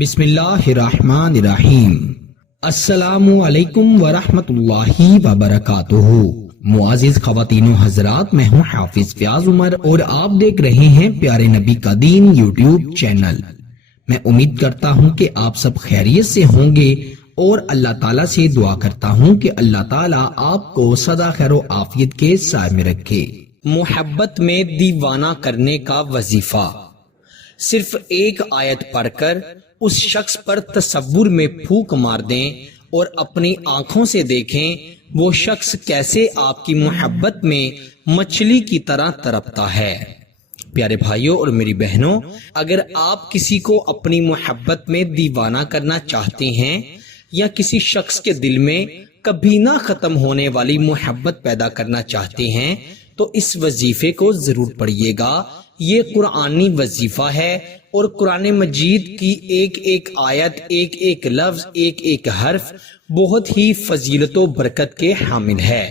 بسم اللہ الرحمن الرحیم۔ السلام علیکم ورحمۃ اللہ وبرکاتہ۔ معزز خواتین و حضرات، میں ہوں حافظ فیاض عمر اور آپ دیکھ رہے ہیں پیارے نبی کا دین یوٹیوب چینل۔ میں امید کرتا ہوں کہ آپ سب خیریت سے ہوں گے اور اللہ تعالیٰ سے دعا کرتا ہوں کہ اللہ تعالیٰ آپ کو سدا خیر و عافیت کے سائے میں رکھے۔ محبت میں دیوانہ کرنے کا وظیفہ۔ صرف ایک آیت پڑھ کر اس شخص پر تصور میں پھونک مار دیں اور اپنی آنکھوں سے دیکھیں وہ شخص کیسے آپ کی محبت میں مچھلی کی طرح تڑپتا ہے۔ پیارے بھائیوں اور میری بہنوں، اگر آپ کسی کو اپنی محبت میں دیوانہ کرنا چاہتے ہیں یا کسی شخص کے دل میں کبھی نہ ختم ہونے والی محبت پیدا کرنا چاہتے ہیں تو اس وظیفے کو ضرور پڑھیے گا۔ یہ قرآنی وظیفہ ہے اور قرآن مجید کی ایک ایک آیت، ایک ایک لفظ، ایک ایک حرف بہت ہی فضیلت و برکت کے حامل ہے۔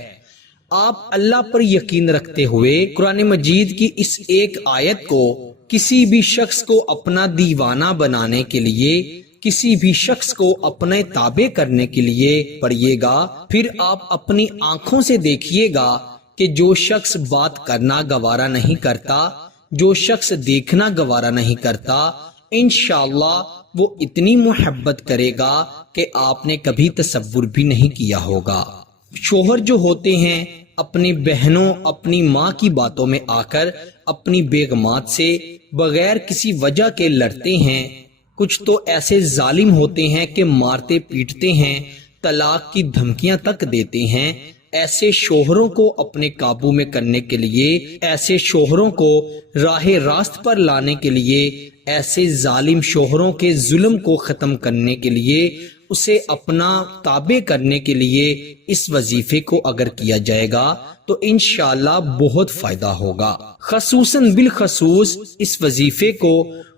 آپ اللہ پر یقین رکھتے ہوئے قرآن مجید کی اس ایک آیت کو کسی بھی شخص کو اپنا دیوانہ بنانے کے لیے، کسی بھی شخص کو اپنے تابع کرنے کے لیے پڑھیے گا، پھر آپ اپنی آنکھوں سے دیکھیے گا کہ جو شخص بات کرنا گوارا نہیں کرتا، جو شخص دیکھنا گوارا نہیں کرتا، انشاءاللہ وہ اتنی محبت کرے گا کہ آپ نے کبھی تصور بھی نہیں کیا ہوگا۔ شوہر جو ہوتے ہیں اپنی بہنوں، اپنی ماں کی باتوں میں آ کر اپنی بیگمات سے بغیر کسی وجہ کے لڑتے ہیں، کچھ تو ایسے ظالم ہوتے ہیں کہ مارتے پیٹتے ہیں، طلاق کی دھمکیاں تک دیتے ہیں۔ ایسے شوہروں کو اپنے قابو میں کرنے کے لیے، ایسے شوہروں کو راہ راست پر لانے کے لیے، ایسے ظالم شوہروں کے ظلم کو ختم کرنے کے لیے، اسے اپنا تابع کرنے کے لیے اس وظیفے کو اگر کیا جائے گا تو انشاءاللہ بہت فائدہ ہوگا۔ خصوصاً بالخصوص اس وظیفے کو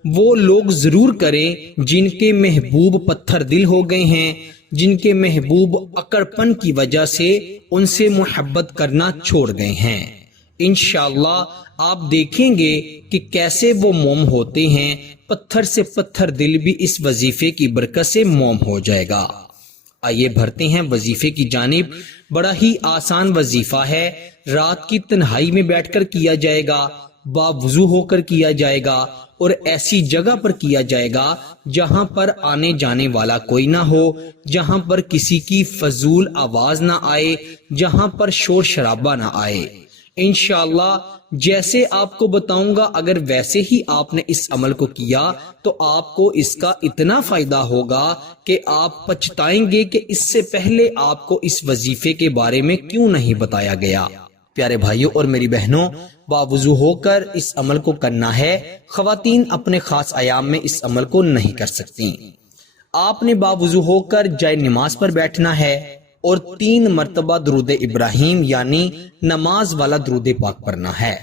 وہ لوگ ضرور کریں جن کے محبوب پتھر دل ہو گئے ہیں، جن کے محبوب اکڑپن کی وجہ سے ان سے محبت کرنا چھوڑ گئے ہیں۔ انشاءاللہ آپ دیکھیں گے کہ کیسے وہ موم ہوتے ہیں، پتھر سے پتھر دل بھی اس وظیفے کی برکت سے موم ہو جائے گا۔ آئیے بڑھتے ہیں وظیفے کی جانب۔ بڑا ہی آسان وظیفہ ہے، رات کی تنہائی میں بیٹھ کر کیا جائے گا، باوضو ہو کر کیا جائے گا اور ایسی جگہ پر کیا جائے گا جہاں پر آنے جانے والا کوئی نہ ہو، جہاں پر کسی کی فضول آواز نہ آئے، جہاں پر شور شرابہ نہ آئے۔ انشاءاللہ جیسے آپ کو بتاؤں گا اگر ویسے ہی آپ نے اس عمل کو کیا تو آپ کو اس کا اتنا فائدہ ہوگا کہ آپ پچھتائیں گے کہ اس سے پہلے آپ کو اس وظیفے کے بارے میں کیوں نہیں بتایا گیا۔ پیارے بھائیوں اور میری بہنوں، باوضو ہو کر اس عمل کو کرنا ہے۔ خواتین اپنے خاص ایام میں اس عمل کو نہیں کر سکتی۔ آپ نے باوضو ہو کر جائے نماز پر بیٹھنا ہے اور 3 مرتبہ درود ابراہیم یعنی نماز والا درود پاک پڑھنا ہے۔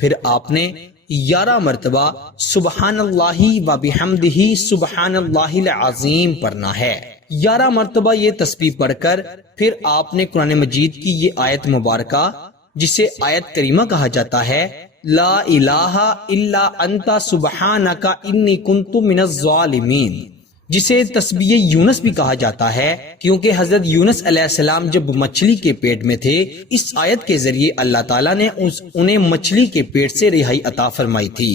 پھر آپ نے 11 مرتبہ سبحان اللہ و بحمدہ سبحان اللہ العظیم پڑھنا ہے۔ 11 مرتبہ یہ تسبیح پڑھ کر پھر آپ نے قرآن مجید کی یہ آیت مبارکہ، جسے آیت کریمہ کہا جاتا ہے، لا الہ الا انت سبحانک انی کنت من الظالمین، جسے تسبیح یونس بھی کہا جاتا ہے، کیونکہ حضرت یونس علیہ السلام جب مچھلی کے پیٹ میں تھے، اس آیت کے ذریعے اللہ تعالیٰ نے انہیں مچھلی کے پیٹ سے رہائی عطا فرمائی تھی۔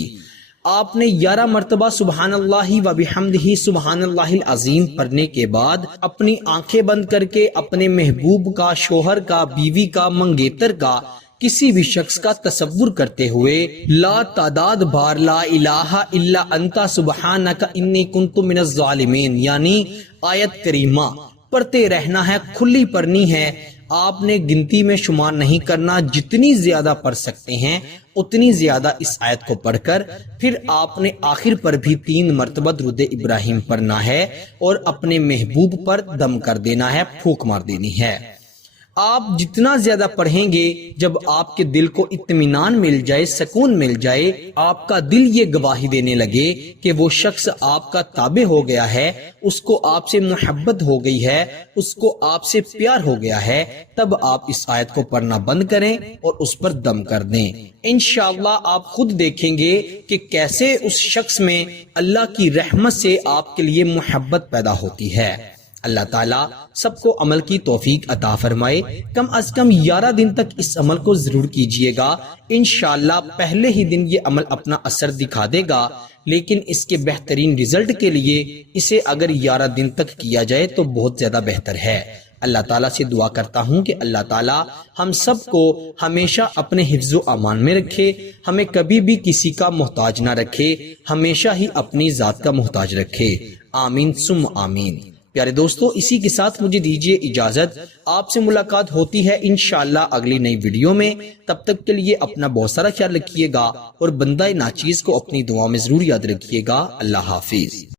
آپ نے 11 مرتبہ سبحان اللہ و بحمدہ سبحان اللہ العظیم پڑھنے کے بعد اپنی آنکھیں بند کر کے اپنے محبوب کا، شوہر کا، بیوی کا، منگیتر کا، کسی بھی شخص کا تصور کرتے ہوئے لا تعداد بار لا الہ الا انت سبحانک انی کنت من الظالمین یعنی آیت کریمہ پڑھتے رہنا ہے، کھلی پڑھنی ہے۔ آپ نے گنتی میں شمار نہیں کرنا، جتنی زیادہ پڑھ سکتے ہیں اتنی زیادہ اس آیت کو پڑھ کر پھر آپ نے آخر پر بھی 3 مرتبہ درود ابراہیم پڑھنا ہے اور اپنے محبوب پر دم کر دینا ہے، پھونک مار دینی ہے۔ آپ جتنا زیادہ پڑھیں گے، جب آپ کے دل کو اطمینان مل جائے، سکون مل جائے، آپ کا دل یہ گواہی دینے لگے کہ وہ شخص آپ کا تابع ہو گیا ہے، اس کو آپ سے محبت ہو گئی ہے، اس کو آپ سے پیار ہو گیا ہے، تب آپ اس آیت کو پڑھنا بند کریں اور اس پر دم کر دیں۔ انشاءاللہ آپ خود دیکھیں گے کہ کیسے اس شخص میں اللہ کی رحمت سے آپ کے لیے محبت پیدا ہوتی ہے۔ اللہ تعالیٰ سب کو عمل کی توفیق عطا فرمائے۔ کم از کم 11 دن تک اس عمل کو ضرور کیجئے گا، انشاءاللہ پہلے ہی دن یہ عمل اپنا اثر دکھا دے گا، لیکن اس کے بہترین رزلٹ کے لیے اسے اگر 11 دن تک کیا جائے تو بہت زیادہ بہتر ہے۔ اللہ تعالیٰ سے دعا کرتا ہوں کہ اللہ تعالیٰ ہم سب کو ہمیشہ اپنے حفظ و امان میں رکھے، ہمیں کبھی بھی کسی کا محتاج نہ رکھے، ہمیشہ ہی اپنی ذات کا محتاج رکھے۔ آمین ثم آمین۔ پیارے دوستو، اسی کے ساتھ مجھے دیجیے اجازت، آپ سے ملاقات ہوتی ہے انشاءاللہ اگلی نئی ویڈیو میں۔ تب تک کے لیے اپنا بہت سارا خیال رکھیے گا اور بندہ ناچیز کو اپنی دعا میں ضرور یاد رکھیے گا۔ اللہ حافظ۔